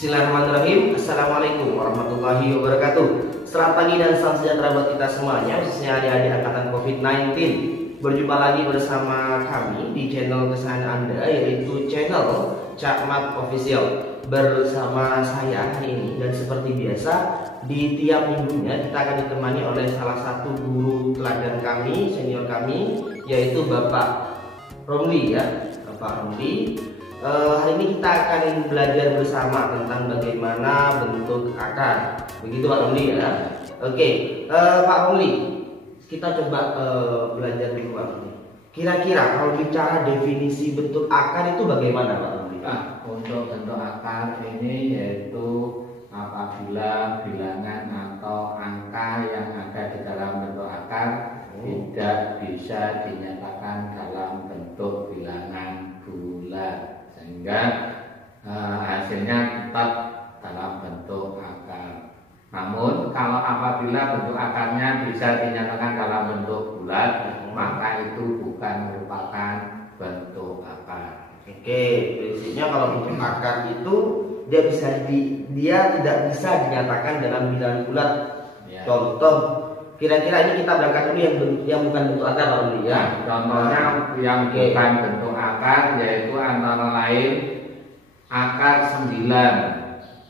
Bismillahirrahmanirrahim. Assalamualaikum warahmatullahi wabarakatuh. Selamat pagi dan salam sejahtera buat kita semuanya, khususnya adik-adik angkatan COVID-19. Berjumpa lagi bersama kami di channel kesayangan Anda, yaitu channel Cakmat Official. Bersama saya hari ini, dan seperti biasa di tiap minggunya kita akan ditemani oleh salah satu guru teladan kami, senior kami, yaitu Bapak Romli ya, Bapak Romli. Hari ini kita akan belajar bersama tentang bagaimana bentuk akar. Begitu Pak Romli ya. Oke, Pak Romli, kita coba belajar dulu Pak Romli. Kira-kira kalau bicara definisi bentuk akar itu bagaimana Pak Romli? Untuk bentuk akar ini yaitu apabila bilangan atau angka yang ada di dalam bentuk akar tidak bisa dinyatakan dalam bentuk bilangan bulat, sehingga hasilnya tetap dalam bentuk akar. Namun kalau apabila bentuk akarnya bisa dinyatakan dalam bentuk bulat, maka itu bukan merupakan bentuk akar. Oke, prinsipnya kalau bentuk akar itu dia tidak bisa dinyatakan dalam bilangan bulat. Ya. Contoh, kira-kira ini kita berangkat dulu yang bukan bentuk akar Pak Romli ya. Contohnya yang bukan bentuk akar yaitu antara lain akar 9.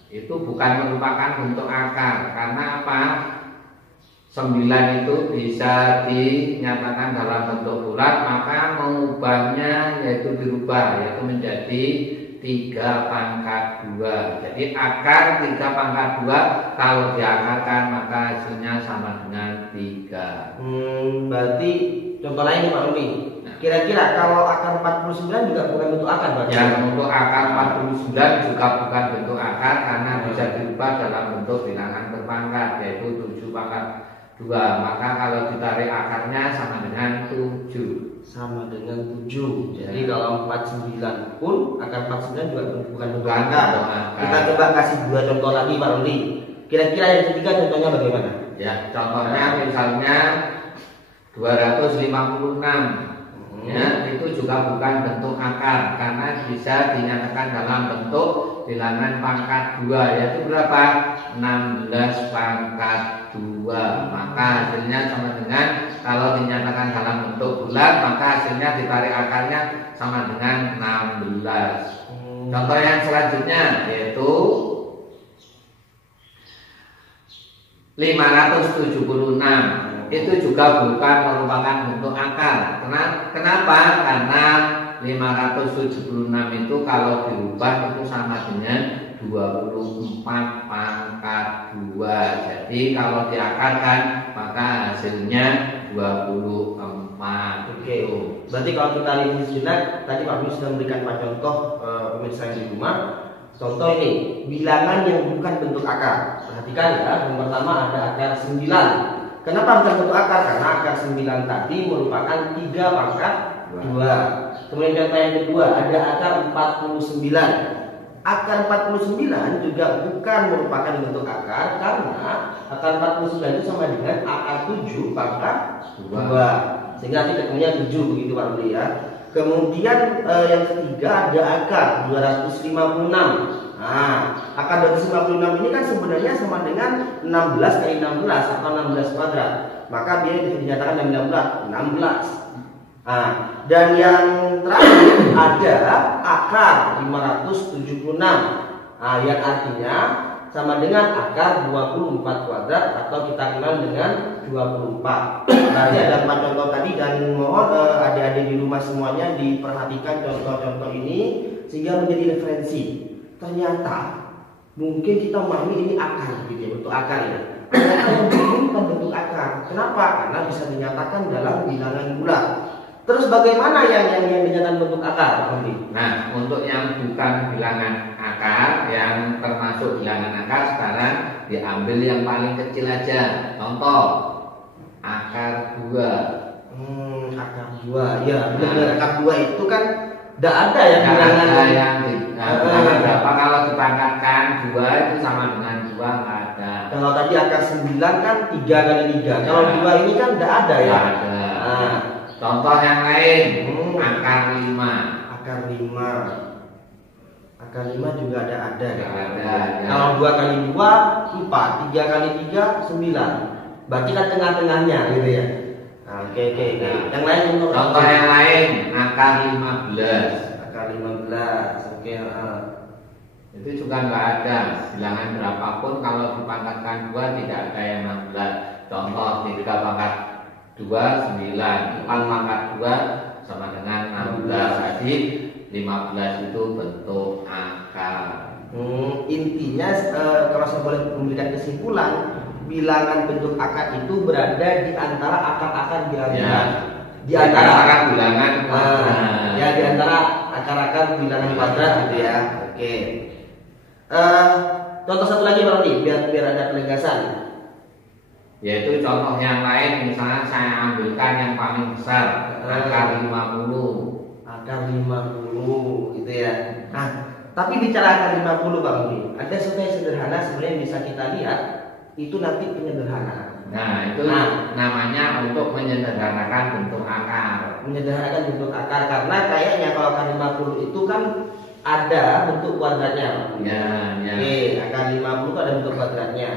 Itu bukan merupakan bentuk akar. Karena apa? 9 itu bisa dinyatakan dalam bentuk bulat, maka mengubahnya yaitu dirubah, yaitu menjadi 3 pangkat 2. Jadi akar 3 pangkat 2 kalau diakarkan maka hasilnya sama dengan 3. Berarti contoh lain Pak Romli. Kira-kira kalau akar 49 juga bukan bentuk akar Pak? Ya, untuk akar 49 juga bukan bentuk akar karena bisa dirubah dalam bentuk bilangan berpangkat, yaitu 7 pangkat 2. Maka kalau ditarik akarnya sama dengan 7. Sama dengan 7. Jadi kalau 49 pun akar 49 juga bukan bentuk akar. Kita coba kasih 2 contoh lagi Pak Romli. Kira-kira yang ketiga contohnya bagaimana? Ya, contohnya misalnya 256. Ya, itu juga bukan bentuk akar karena bisa dinyatakan dalam bentuk bilangan pangkat 2, yaitu berapa? 16 pangkat 2. Maka hasilnya sama dengan, kalau dinyatakan dalam bentuk bulat maka hasilnya ditarik akarnya sama dengan 16. Contoh yang selanjutnya yaitu 576. Itu juga bukan merupakan bentuk akar. Kenapa? Karena 576 itu kalau dirubah itu sama dengan 24 pangkat 2. Jadi kalau diakarkan maka hasilnya 24. Oke. Berarti kalau kita lihat sejenak, tadi Pak Romli sudah memberikan 4 contoh pemirsa yang di rumah. Contoh ini bilangan yang bukan bentuk akar. Perhatikan ya, yang pertama ada akar 9. Kenapa bukan bentuk akar? Karena akar 9 tadi merupakan 3 pangkat 2. Kemudian contoh yang kedua ada akar 49. Akar 49 juga bukan merupakan bentuk akar karena akar 49 itu sama dengan akar 7 pangkat 2. Sehingga nanti ketemunya 7 begitu Pak Romli ya. Kemudian yang ketiga ada akar 256. Nah, akar 256 ini kan sebenarnya sama dengan 16 kali 16 atau 16 kuadrat. Maka dia bisa dinyatakan dalam 16. Nah, dan yang terakhir ada akar 576. Nah, yang artinya sama dengan akar 24 kuadrat atau kita kenal dengan 24. Berarti ada 4 contoh tadi, dan mohon adik-adik di rumah semuanya diperhatikan contoh-contoh ini sehingga menjadi referensi. Ternyata mungkin kita memahami ini akar gitu ya, bentuk akar ya. Ternyata yang ini bukan bentuk akar. Kenapa? Karena bisa dinyatakan dalam bilangan bulat. Terus bagaimana yang dinyatakan bentuk akar? Nah, untuk yang bukan bilangan akar, yang termasuk bilangan akar, sekarang diambil yang paling kecil aja. Contoh akar 2. Akar 2. Ya, benar. Akar 2 itu kan tidak ada ya bilangan yang berapa kalau dipangkatkan 2 itu sama dengan 2, nggak ada. Kalau tadi akar 9 kan 3 kali 3. Kalau 2 ini kan tidak ada ya. Ada. Contoh yang lain, akar 5. Akar 5. Akar 5 juga ada. Ada. Kalau 2 kali 2 4, 3 kali 3 9. Berarti kan tengah-tengahnya gitu ya. Nah, oke. Yang lain Contoh yang lain, akar 15. Akar 15. Oke, Itu juga nggak ada. Bilangan berapapun kalau dipangkatkan 2 tidak ada yang 16. Contoh 3 pangkat 2 9, 4 pangkat 2 sama dengan 16. Jadi 15 itu bentuk akar. Intinya kalau saya boleh memberikan kesimpulan, bilangan bentuk akar itu berada di antara akar-akar bilangan. Ya. Di antara bilangan kuadrat. Ya, di antara akar-akar bilangan kuadrat gitu ya. Oke. Contoh satu lagi Pak Rudi, biar ada penegasan. Yaitu contoh yang lain, misalnya saya ambilkan yang paling besar, akar 50. Akar 50 gitu ya. Nah, tapi bicara akar 50 Pak Rudi, ada sesuatu yang sederhana sebenarnya yang bisa kita lihat, itu nanti penyederhanaan. Nah, itu namanya untuk menyederhanakan bentuk akar. Menyederhanakan bentuk akar, karena kayaknya kalau akar 50 itu kan ada bentuk kuadratnya Pak. Ya. Oke, akar 50 itu ada bentuk kuadratnya.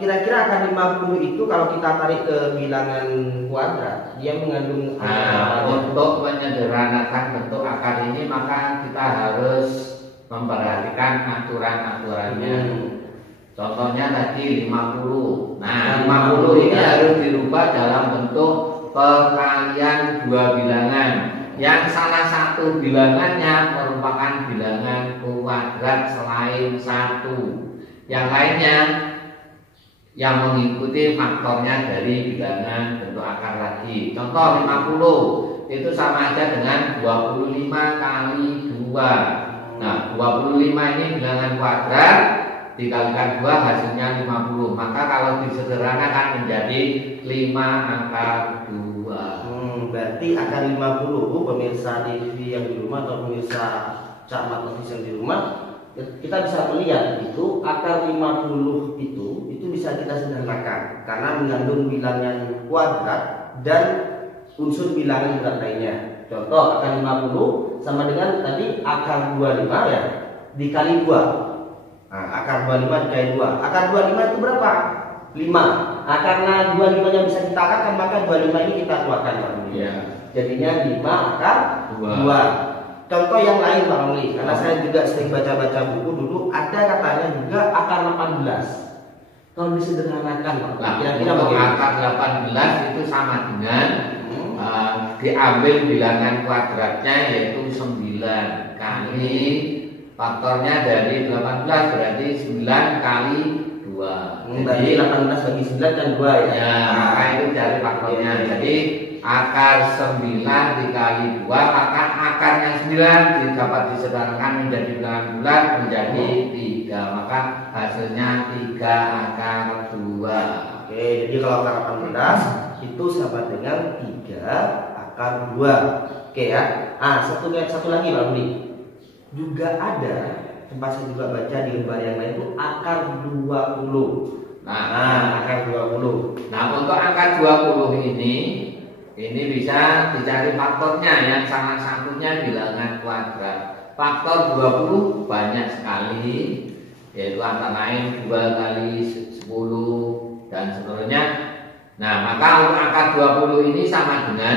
Kira-kira akar 50 itu kalau kita tarik ke bilangan kuadrat, dia mengandung untuk menyederhanakan bentuk akar ini maka kita harus memperhatikan aturan-aturannya. Contohnya tadi 50. Nah, 50 ini harus dirubah dalam bentuk perkalian 2 bilangan. Yang salah satu bilangannya merupakan bilangan kuadrat selain 1. Yang lainnya yang mengikuti faktornya dari bilangan bentuk akar lagi. Contoh 50 itu sama aja dengan 25 kali 2. Nah, 25 ini bilangan kuadrat, dikalikan 2 hasilnya 50. Maka kalau disederhanakan menjadi 5 akar 2. Berarti akar 50 pemirsa TV yang di rumah atau pemirsa Cakmat Office yang di rumah, kita bisa melihat itu akar 50 itu bisa kita sederhanakan karena mengandung bilangan kuadrat dan unsur bilangan berat lainnya. Contoh akar 50 sama dengan tadi akar 25 ya dikali 2. Nah, akar 25 dikali 2. Akar 25 itu berapa? 5. Nah, karena 25 nya bisa kita akarkan, maka 25 ini kita keluarkan Pak Ruli. Ya. Jadinya 5 akar 2. Contoh yang lain Pak Ruli, karena saya juga sering baca-baca buku dulu, ada katanya juga akar 18. Kalau disederhanakan Pak, kira-kira bagaimana? Akar 18 itu sama dengan diambil bilangan kuadratnya yaitu 9 kali faktornya dari 18 berarti 9 kali 2. Jadi 18 bagi 9 kan 2 ya. Ya, maka itu dari faktornya. Jadi akar 9 dikali 2, maka akarnya 9 dapat disederhanakan menjadi bilangan bulat menjadi 3. Maka hasilnya 3 akar 2. Oke, jadi kalau akar 18 itu sama dengan 3 akar 2. Oke ya. Satu lagi Pak Rudi. Juga ada tempat saya juga baca di lembar yang lain itu akar 20. Akar 20. Nah, untuk akar 20 ini bisa dicari faktornya yang salah satunya bilangan kuadrat. Faktor 20 banyak sekali, yaitu antara lain 2 kali 10 dan seterusnya. Nah, maka akar 20 ini sama dengan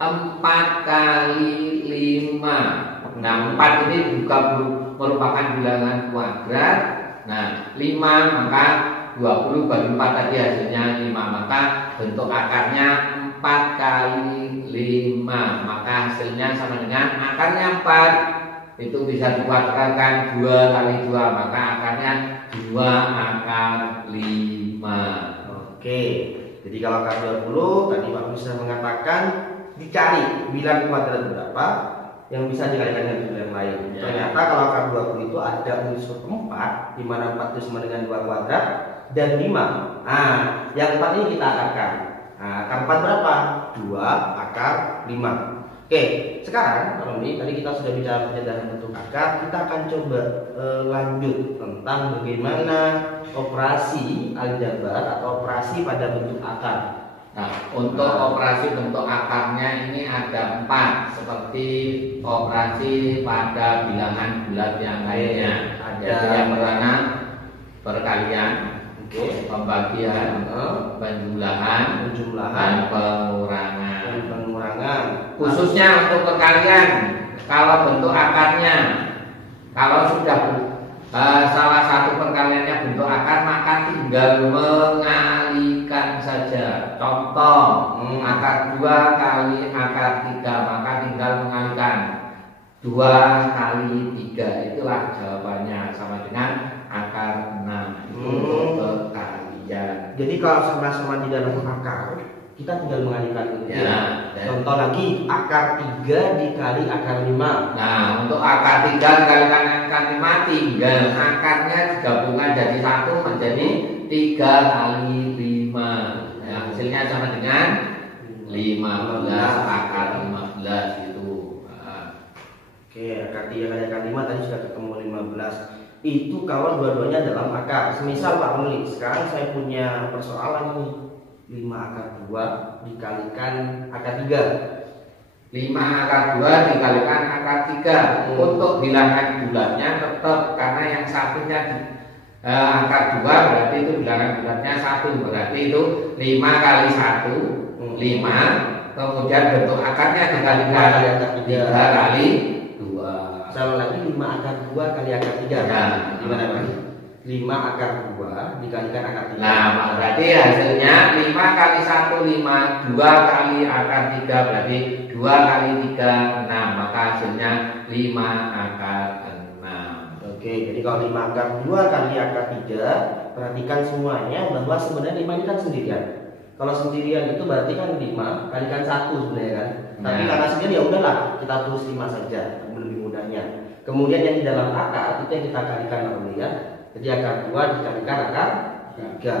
4 kali 5. Nah, 4 ini juga merupakan bilangan kuadrat. Nah, 5 maka 20 bagi 4 tadi hasilnya 5. Maka bentuk akarnya 4 kali 5. Maka hasilnya sama dengan akarnya 4. Itu bisa dikuadratkan 2 kali 2. Maka akarnya 2 akar 5. Oke. Jadi kalau akar 20 tadi Pak bisa mengatakan dicari bilangan kuadrat berapa yang bisa dikalikan dengan bilangan lain. Ya. Ternyata kalau akar 20 itu ada unsur 4, di mana 4 itu sama dengan 2 kuadrat dan 5. Yang 4 ini kita akarkan. Akar 4 berapa? 2 akar 5. Oke, sekarang Pak Roni, tadi kita sudah bicara penyederhanaan bentuk akar. Kita akan coba lanjut tentang bagaimana operasi aljabar atau operasi pada bentuk akar. Nah, untuk operasi bentuk akarnya ini ada 4, seperti operasi pada bilangan bulat yang lainnya. Ada yang pertama perkalian, pembagian, penjumlahan, dan pengurangan. Khususnya untuk perkalian, kalau bentuk akarnya, kalau sudah salah satu perkaliannya bentuk akar, maka tinggal mengalihkan saja. Contoh, akar 2 kali akar 3, maka tinggal mengalihkan 2 kali 3, itulah jawabannya, sama dengan akar 6. Itu perkalian. Jadi kalau sama-sama di dalam akar, kita tinggal mengalihkan itu. Ya. Contoh lagi, akar 3 dikali akar 5. Nah, untuk akar 3 dikalikan akar 5, tinggal akarnya digabungkan jadi 1 menjadi 3 kali 5. Nah, hasilnya sama dengan 15, akar 15 itu. Oke, akar 3 kali akar 5 tadi sudah ketemu 15. Itu kalau dua-duanya dalam akar. Semisal Pak Muli, sekarang saya punya persoalan nih, 5 akar 2 dikalikan akar 3. 5 akar 2 dikalikan akar 3. Untuk bilangan bulatnya tetap, karena yang satunya akar 2 berarti itu bilangan bulatnya 1, berarti itu 5 kali 1 5, kemudian bentuk akarnya dikalikan 3 kali 2. Salah lagi, 5 akar 2 kali akar 3. Nah, gimana Pak? 5 akar 2 dikalikan akar 3. Nah, berarti hasilnya 5 kali 1 5, 2 kali akar 3 berarti 2 kali 3 6, maka hasilnya 5 akar 6. Oke, jadi kalau 5 akar 2 kali akar 3, perhatikan semuanya bahwa sebenarnya 5 ini kan sendirian. Kalau sendirian itu berarti kan 5 kalikan 1 sebenarnya kan. Tapi karena sendiri ya udahlah, kita tulis 5 saja, lebih mudahnya. Kemudian yang di dalam akar itu yang kita kalikan dulu ya. Jadi akar 2 dikalikan akar 3.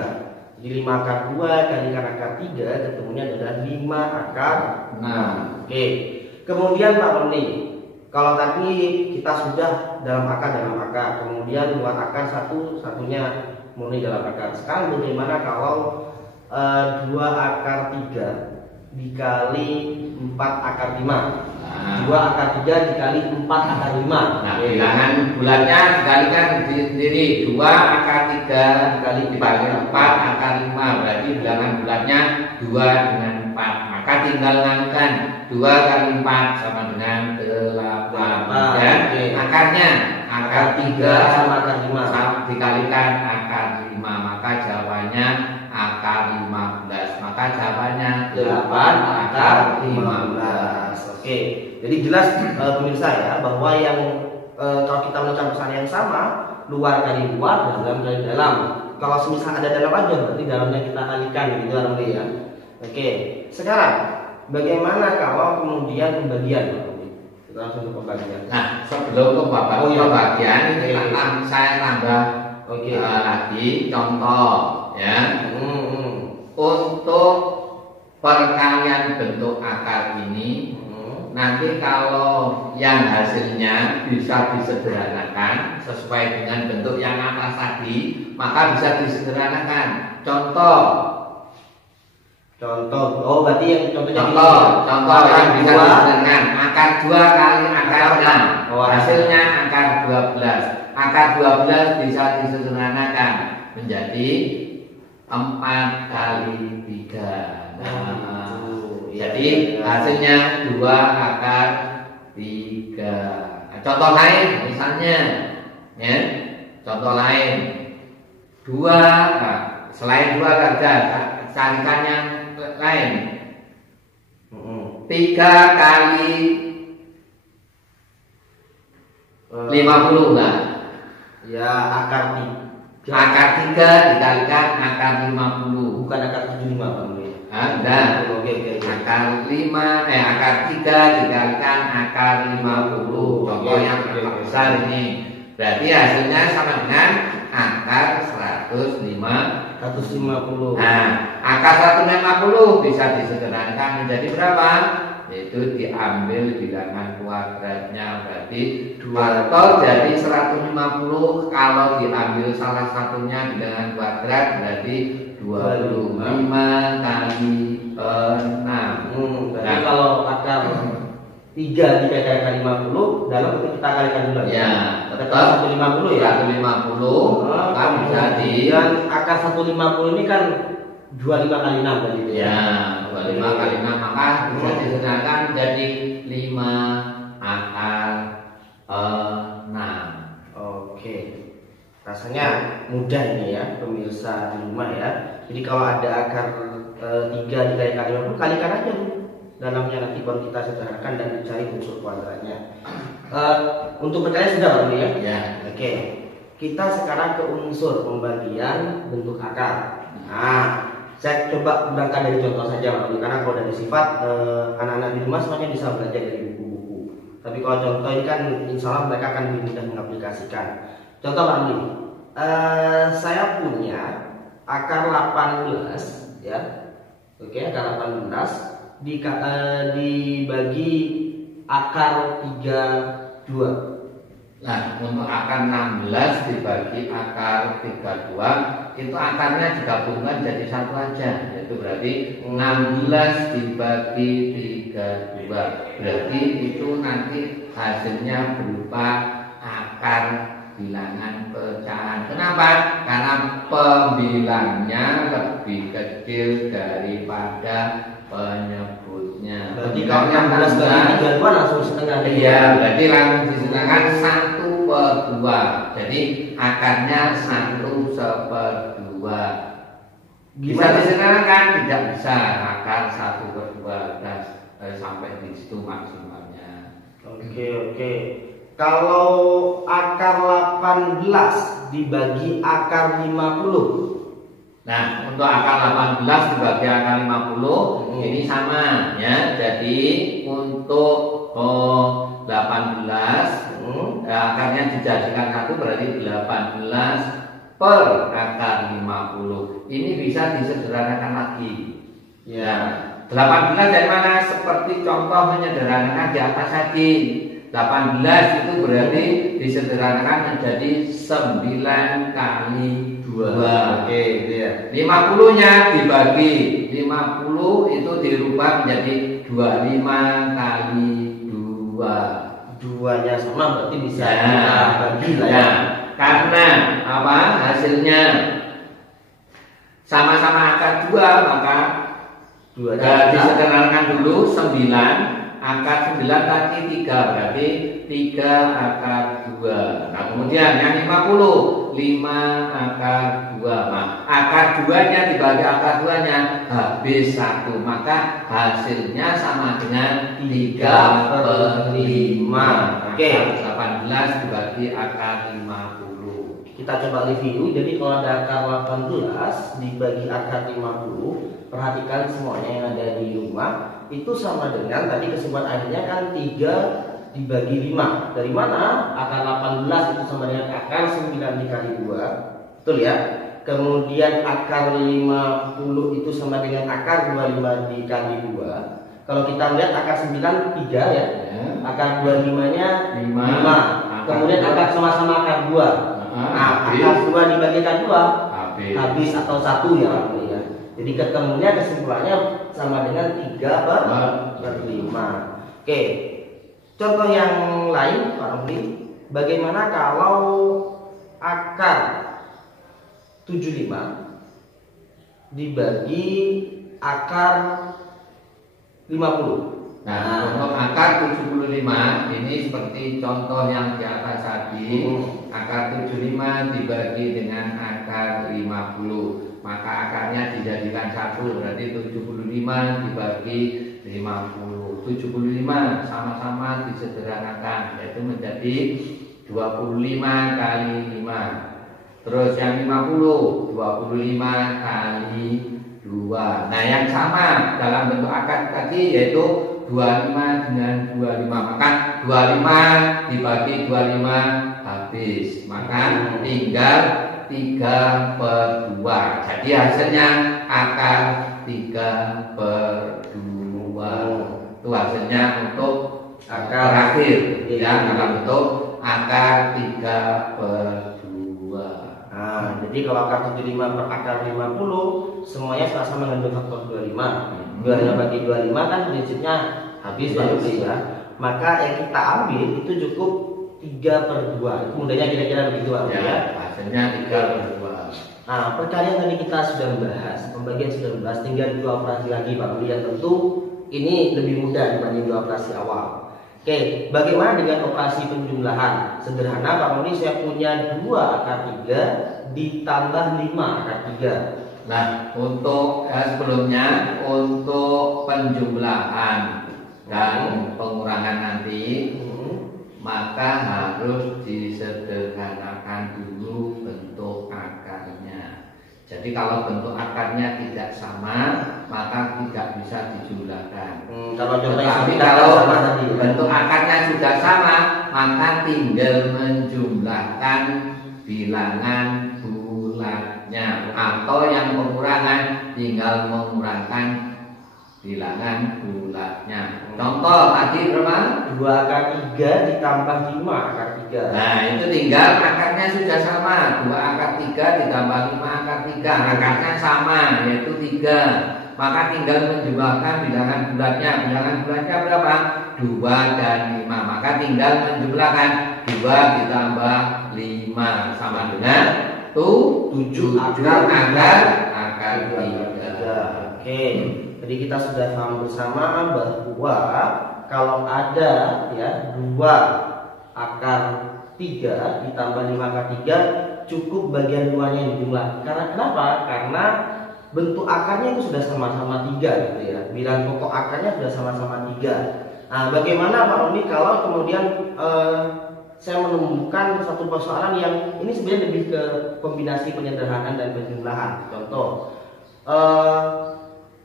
Jadi 5 akar 2 kalikan akar 3, ketemunya adalah 5 akar 6. Oke. Kemudian Pak Roni, kalau tadi kita sudah dalam akar, kemudian luar akar satunya murni dalam akar. Sekarang bagaimana kalau 2 akar 3 dikali 4 akar 5? 2 akar 3 dikali 4 akar 5. Nah, bilangan bulatnya dikalikan sendiri. 2 akar 3 dibagi 4 akar 5, berarti bilangan bulatnya 2 dengan 4. Maka tinggal mengalihkan 2 kali 4 sama dengan 8. Dan akarnya akar 3 sama akar 5 dikalikan akar 5, maka jawabannya akar 15. Maka jawabannya 8 akar 15. Oke, jadi jelas pemirsa ya, bahwa yang kalau kita melakukan pesan yang sama, luar kali luar, dalam kali dalam. Kalau semisal ada dalam aja, berarti dalamnya kita alihkan gitu ya. Oke, sekarang bagaimana kalau kemudian pembagian? Kita langsung ke pembagian. Nah, sebelum pembagian ini saya tambah lagi contoh ya. Untuk perkalian bentuk akar ini, nanti kalau yang hasilnya bisa disederhanakan sesuai dengan bentuk yang atas tadi, maka bisa disederhanakan. Contoh, berarti yang contohnya contoh yang bisa disederhanakan. Akar 2 kali akar 6, hasilnya akar 12. Akar 12 bisa disederhanakan menjadi 4 kali 3. Jadi hasilnya 2 akar 3. Contoh lain misalnya ya. Contoh lain 2, selain 2 kerja carikan yang lain. 3 kali 50 lah. Ya, akar 3. Akar 3 dikalikan akar 50. Bukan akar 75 Pak. Ada. Oke. Akar 3 dikalikan akar 50. Contoh yang besar ini. Berarti hasilnya sama dengan akar 150. Nah, akar 150 bisa disederhanakan menjadi berapa? Itu diambil bilangan kuadratnya, berarti 2 jadi 150. Kalau diambil salah satunya bilangan kuadrat berarti 25 kali Berarti kalau akar 3 dikalikan 50 dalam bentuk kita kalikan dulu ya. Tetap 150 ya. 150 kan bisa di dan akar 150 ini kan 25 kali 6 tadi itu ya. 25 kali 6 maka bisa disederhanakan jadi 5 akar 6. Oke. Rasanya mudah ini ya pemirsa di rumah ya. Jadi kalau ada akar 3 dikalikan 50 kalikan aja dulu. Dalamnya nanti baru kita sederhanakan dan dicari unsur kuadratnya. Untuk berkali sudah Pak ya? Ya. Oke. Kita sekarang ke unsur pembagian bentuk akar. Nah, saya coba berangkat dari contoh saja Pak karena kalau dari sifat anak-anak di rumah semuanya bisa belajar dari buku-buku. Tapi kalau contoh ini kan insya Allah mereka akan lebih mudah mengaplikasikan. Contoh Pak saya punya akar 18 ya. Oke, akar 18 dibagi akar 32. Nah, untuk akar 16 dibagi akar 32 itu akarnya digabungkan jadi satu aja, yaitu berarti 16 dibagi 32. Berarti itu nanti hasilnya berupa akar bilangan pecahan. Kenapa? Karena pembilangnya lebih kecil daripada penyebutnya. Berarti kalau 16 bagi 32 langsung setengah. Iya, berarti langsung disetengahkan 1/2. Jadi akarnya 1/2. Bisa disetengahkan? Tidak bisa. Akar 1/2 dan sampai di situ maksimalnya. Oke. Kalau akar 18 dibagi akar 50. Nah, untuk akar 18 dibagi akar 50 ini sama ya. Jadi untuk 18 akarnya dijadikan 1 berarti 18 per akar 50. Ini bisa disederhanakan lagi. Ya, 18 dari mana? Seperti contoh menyederhanakan di atas tadi. 18 itu berarti disederhanakan menjadi 9 kali 2. Oke, gitu ya. 50-nya dibagi 50 itu dirubah menjadi 25 kali 2. Duanya sama berarti bisa Ya. kita bagi lah ya. Karena apa? Hasilnya sama-sama akar 2 maka disederhanakan dulu 9. Akar 9 tadi 3 berarti 3 akar 2. Nah kemudian yang 50 5 akar 2. Nah akar 2 nya dibagi akar 2 nya habis 1. Maka hasilnya sama dengan 3/5. Oke. 18 dibagi akar 50. Kita coba review. Jadi kalau ada akar 18 dibagi akar 50, perhatikan semuanya yang ada di rumah itu sama dengan tadi kesimpulan akhirnya kan 3 dibagi 5. Dari mana? Akar 18 itu sama dengan akar 9 dikali 2. Betul ya? Kemudian akar 50 itu sama dengan akar 25 dikali 2. Kalau kita lihat akar 9 3 ya. Akar 25-nya 5. Kemudian akar sama-sama akar 2. Nah, akar 2 dibagi akar 2 habis atau 1 ya. Jadi ketemunya kesimpulannya sama dengan 3/5. Oke. Contoh yang lain Pak Romli, bagaimana kalau akar 75 dibagi akar 50? Nah, untuk akar 75 ini seperti contoh yang di atas tadi. Akar 75 dibagi dengan akar 50. Maka akarnya dijadikan 1 berarti 75 dibagi 50. 75 sama-sama disederhanakan yaitu menjadi 25 kali 5. Terus yang 50 25 kali 2. Nah yang sama dalam bentuk akar tadi yaitu 25 dengan 25. Maka 25 dibagi 25 habis. Maka tinggal 3/2. Jadi hasilnya akar 3/2. Itu hasilnya untuk akar akhir ya dalam bentuk akar 3/2. Nah, jadi kalau akar 75 per akar 50 semuanya sama-sama mengandung faktor 25. 25 bagi 25 kan prinsipnya habis Pak Rudi ya. Maka yang kita ambil itu cukup 3/2. Itu mudahnya kira-kira begitu Pak Rudi ya. Hasilnya 3/2. Nah, perkalian tadi kita sudah membahas, pembagian sudah membahas, tinggal 2 operasi lagi Pak Rudi, yang tentu ini lebih mudah dibanding 2 operasi awal. Oke, bagaimana dengan operasi penjumlahan? Sederhana Pak Rudi, saya punya 2 akar 3 ditambah 5 akar 3. Nah, untuk sebelumnya untuk penjumlahan dan pengurangan nanti, maka harus disederhanakan dulu bentuk akarnya. Jadi kalau bentuk akarnya tidak sama, maka tidak bisa dijumlahkan. Tapi kalau bentuk akarnya sudah sama, maka tinggal menjumlahkan bilangan bulatnya, atau yang pengurangan tinggal mengurangkan bilangan bulatnya. Contoh tadi berapa? 2 akar 3 ditambah 5 akar 3. Nah, itu tinggal akarnya sudah sama. 2 akar 3 ditambah 5 akar 3. Akarnya sama, yaitu 3. Maka tinggal menjumlahkan bilangan bulatnya. Bilangan bulatnya berapa? 2 dan 5. Maka tinggal menjumlahkan 2 ditambah 5 sama dengan 7 akar 3. Oke. Jadi kita sudah paham bersama bahwa kalau ada ya 2 akar 3 ditambah 5 akar 3 cukup bagian 2-nya yang dijumlah. Karena kenapa? Karena bentuk akarnya itu sudah sama-sama 3 gitu ya. Bilangan pokok akarnya sudah sama-sama 3. Nah, bagaimana Pak Rudi kalau kemudian saya menemukan satu persoalan yang ini sebenarnya lebih ke kombinasi penyederhanaan dan penjumlahan. Contoh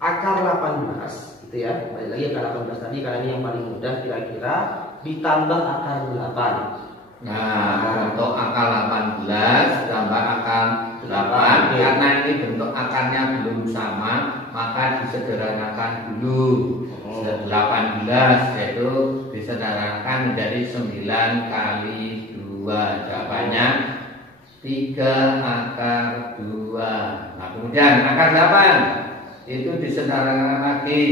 akar 18 gitu ya, balik lagi akar 18 tadi karena ini yang paling mudah, kira-kira ditambah akar 8. Nah, untuk akar 18 tambah akar 8, karena ini bentuk akarnya belum sama, maka disederhanakan dulu. 18 yaitu disederhanakan menjadi 9 kali 2. Jawabannya 3 akar 2. Nah, kemudian akar 8 itu disederhanakan lagi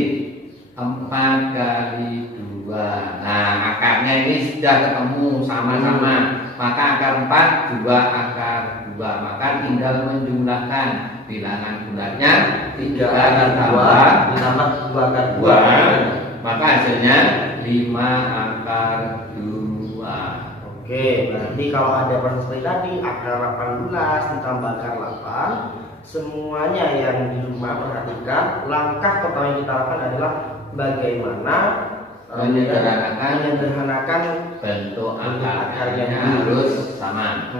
4 kali 2. Nah, akarnya ini sudah ketemu sama-sama, maka akar 4 2 akar 2. Maka tinggal menjumlahkan bilangan bulatnya 3 akar 2 ditambah 2 akar 2, maka hasilnya 5 akar 2. Oke, berarti kalau ada proses seperti tadi akar 18 ditambah akar 8, semuanya yang di rumah perhatikan, langkah pertama yang kita lakukan adalah bagaimana menyederhanakan bentuk akarnya harus sama.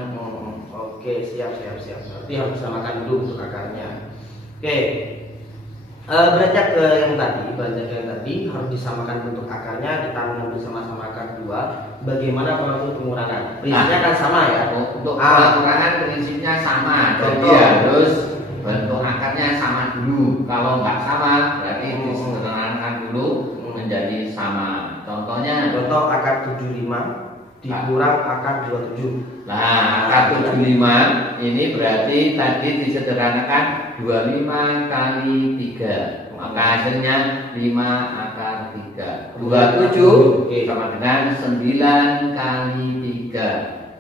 Oke, siap. Berarti harus samakan dulu bentuk akarnya. Oke, beranjak ke yang tadi harus disamakan bentuk akarnya. Kita mengambil sama-sama akar 2. Bagaimana kalau untuk pengurangan? Prinsipnya kan sama ya. Untuk pengurangan prinsipnya sama. Jadi harus bentuk akarnya sama dulu. Kalau nggak sama, berarti disederhanakan dulu menjadi sama. Contohnya, akar 75 dikurang akar 27. Nah, akar 75 ini berarti tadi disederhanakan 25 kali 3. Maka hasilnya 5 akar 3. 27 sama dengan 9 kali 3.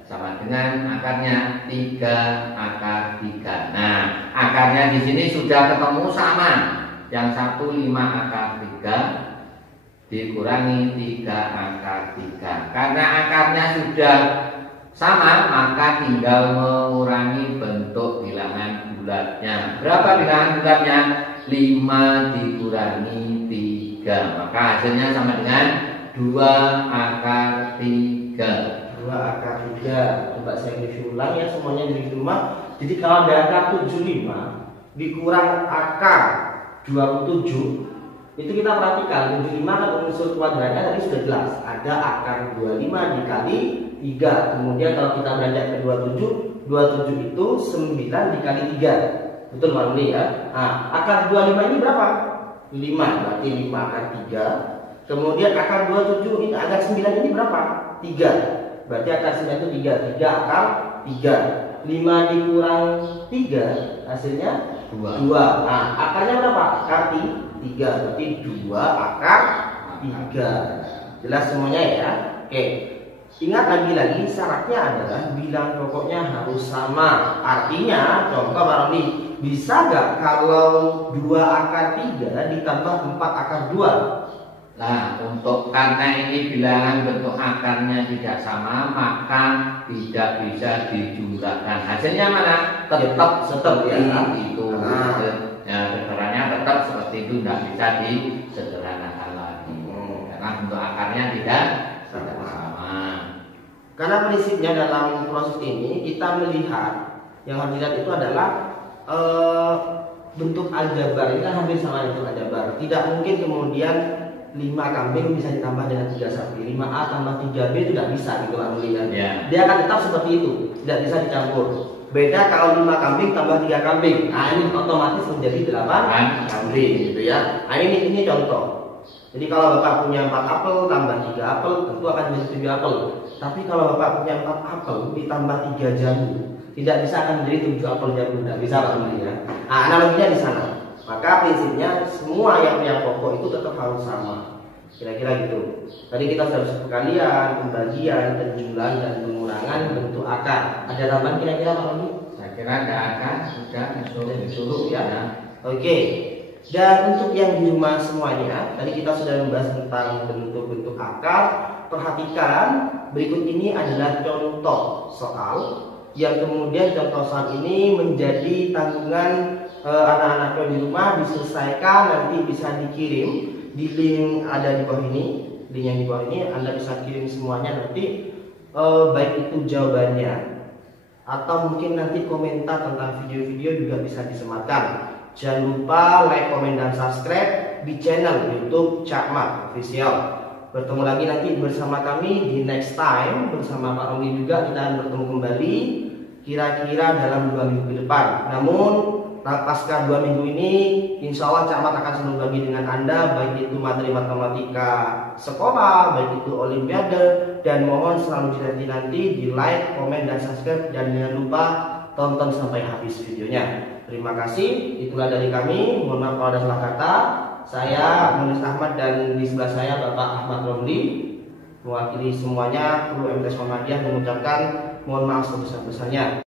Sama dengan akarnya 3 akar 3. Nah, akarnya di sini sudah ketemu sama. Yang satu 5 akar 3 dikurangi 3 akar 3. Karena akarnya sudah sama, maka tinggal mengurangi bentuk bilangan bulatnya. Berapa bilangan bulatnya? 5 dikurangi 3. Maka hasilnya sama dengan 2 akar 3. 2 akar 3. Coba saya review ulang ya semuanya di rumah. Jadi kalau ada akar 75 dikurang akar 27, itu kita perhatikan 75 kan unsur kuadratnya tadi sudah jelas. Ada akar 25 dikali 3. Kemudian kalau kita beranjak ke 27 itu 9 dikali 3. Betul Pak Rudi ya? Nah, akar 25 ini berapa? 5, berarti 5 akar 3. Kemudian akar 27 ini akar 9 ini berapa? 3. Berarti akar 9 itu 3 akar 3. 5 dikurang 3 hasilnya 2. Nah, akarnya berapa? Akar 3. 3. Berarti 2 akar 3. Jelas semuanya ya? Oke. Ingat lagi syaratnya adalah bilangan pokoknya harus sama. Artinya contoh Pak Roni, bisa nggak kalau 2 akar 3 ditambah 4 akar 2? Nah, untuk karena ini bilangan bentuk akarnya tidak sama, maka tidak bisa dijumlahkan. Hasilnya mana? Tetap seperti itu. Ya, sederhananya tetap seperti itu, tidak bisa disederhanakan lagi. Karena bentuk akarnya tidak sama. Karena prinsipnya dalam proses ini kita melihat yang harus dilihat itu adalah bentuk aljabar. Ini kan hampir sama dengan bentuk aljabar. Tidak mungkin kemudian 5 kambing bisa ditambah dengan 3 sapi, 5A tambah 3B itu tidak bisa gitu Pak Muli kan. Dia akan tetap seperti itu, tidak bisa dicampur. Beda kalau 5 kambing tambah 3 kambing. Nah, ini otomatis menjadi 8 kambing gitu ya. Nah, ini contoh. Jadi kalau Bapak punya 4 apel tambah 3 apel tentu akan menjadi 7 apel. Tapi kalau Bapak punya 4 apel ditambah 3 jamu, tidak bisa akan menjadi 7 apel jamu, tidak bisa Pak Muli ya. Nah, analoginya di sana. Maka prinsipnya semua yang punya pokok itu tetap harus sama. Kira-kira gitu. Tadi kita sudah bisa perkalian, pembagian, penjumlahan dan pengurangan bentuk akar. Ada tambahan kira-kira Pak Roni? Saya kira ada akar, sudah disuruh ya. Oke. Dan untuk yang di rumah semuanya, tadi kita sudah membahas tentang bentuk-bentuk akar. Perhatikan, berikut ini adalah contoh soal yang kemudian contoh soal ini menjadi tanggungan anak-anak di rumah, diselesaikan, nanti bisa dikirim di link ada di bawah ini, link yang di bawah ini Anda bisa kirim semuanya nanti, baik itu jawabannya atau mungkin nanti komentar tentang video-video juga bisa disematkan. Jangan lupa like, komen, dan subscribe di channel YouTube Cakmat Official. Bertemu lagi nanti bersama kami di next time bersama Pak Roni juga, kita akan bertemu kembali kira-kira dalam 2 minggu ke depan. Namun pasca 2 minggu ini, insya Allah Cakmat akan selalu berbagi dengan Anda, baik itu materi matematika sekolah, baik itu olimpiade, dan mohon selalu dinanti di like, komen, dan subscribe, dan jangan lupa tonton sampai habis videonya. Terima kasih, itulah dari kami. Mohon maaf kalau ada salah kata. Saya Munis Ahmad dan di sebelah saya Bapak Ahmad Romli, mewakili semuanya kru MTs Muhammadiyah mengucapkan mohon maaf sebesar-besarnya.